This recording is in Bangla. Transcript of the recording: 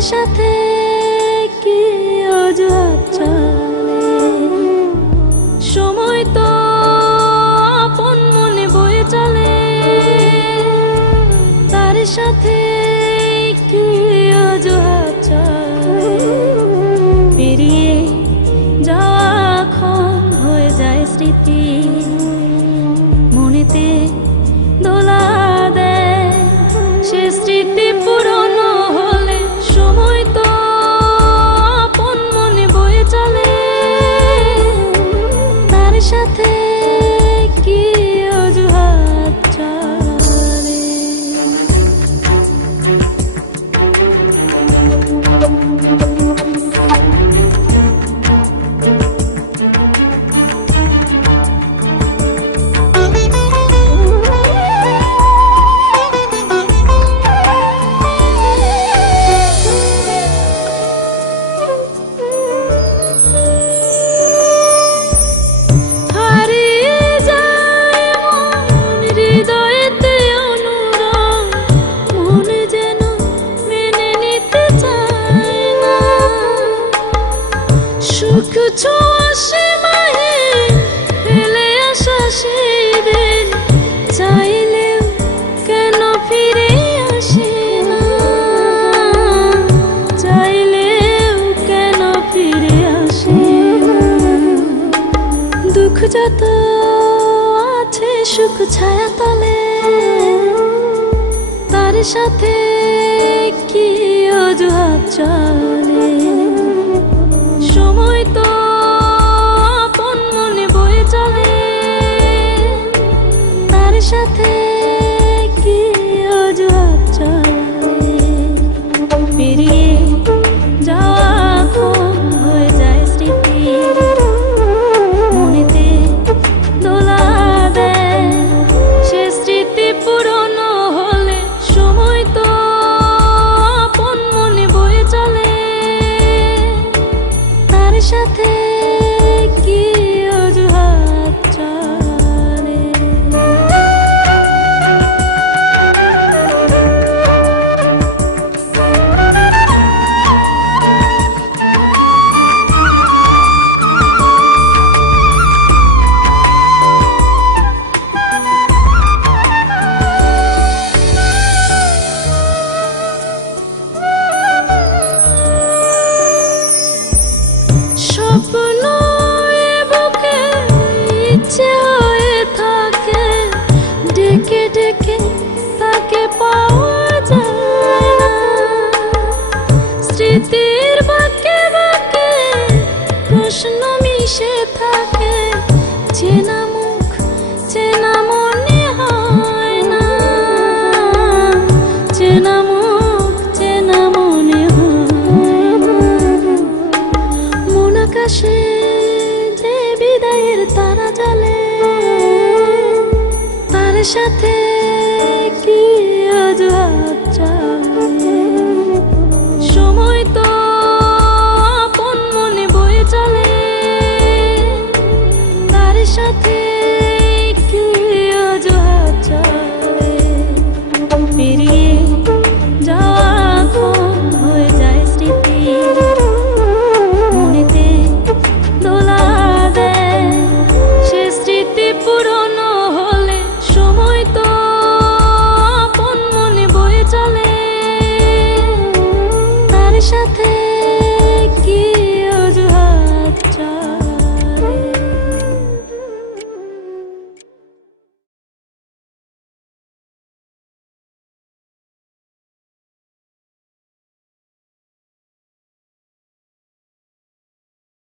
সাথে tem que চুপ ছায়া তলে তার সাথে কি অজুহাত চল? take থাকে। চেনা মুখ, চেনা মনে চেনা মুখ, চেনা মনে হয় যে বিদায়ের তারা জ্বলে তার সাথে কি আজ হাত take it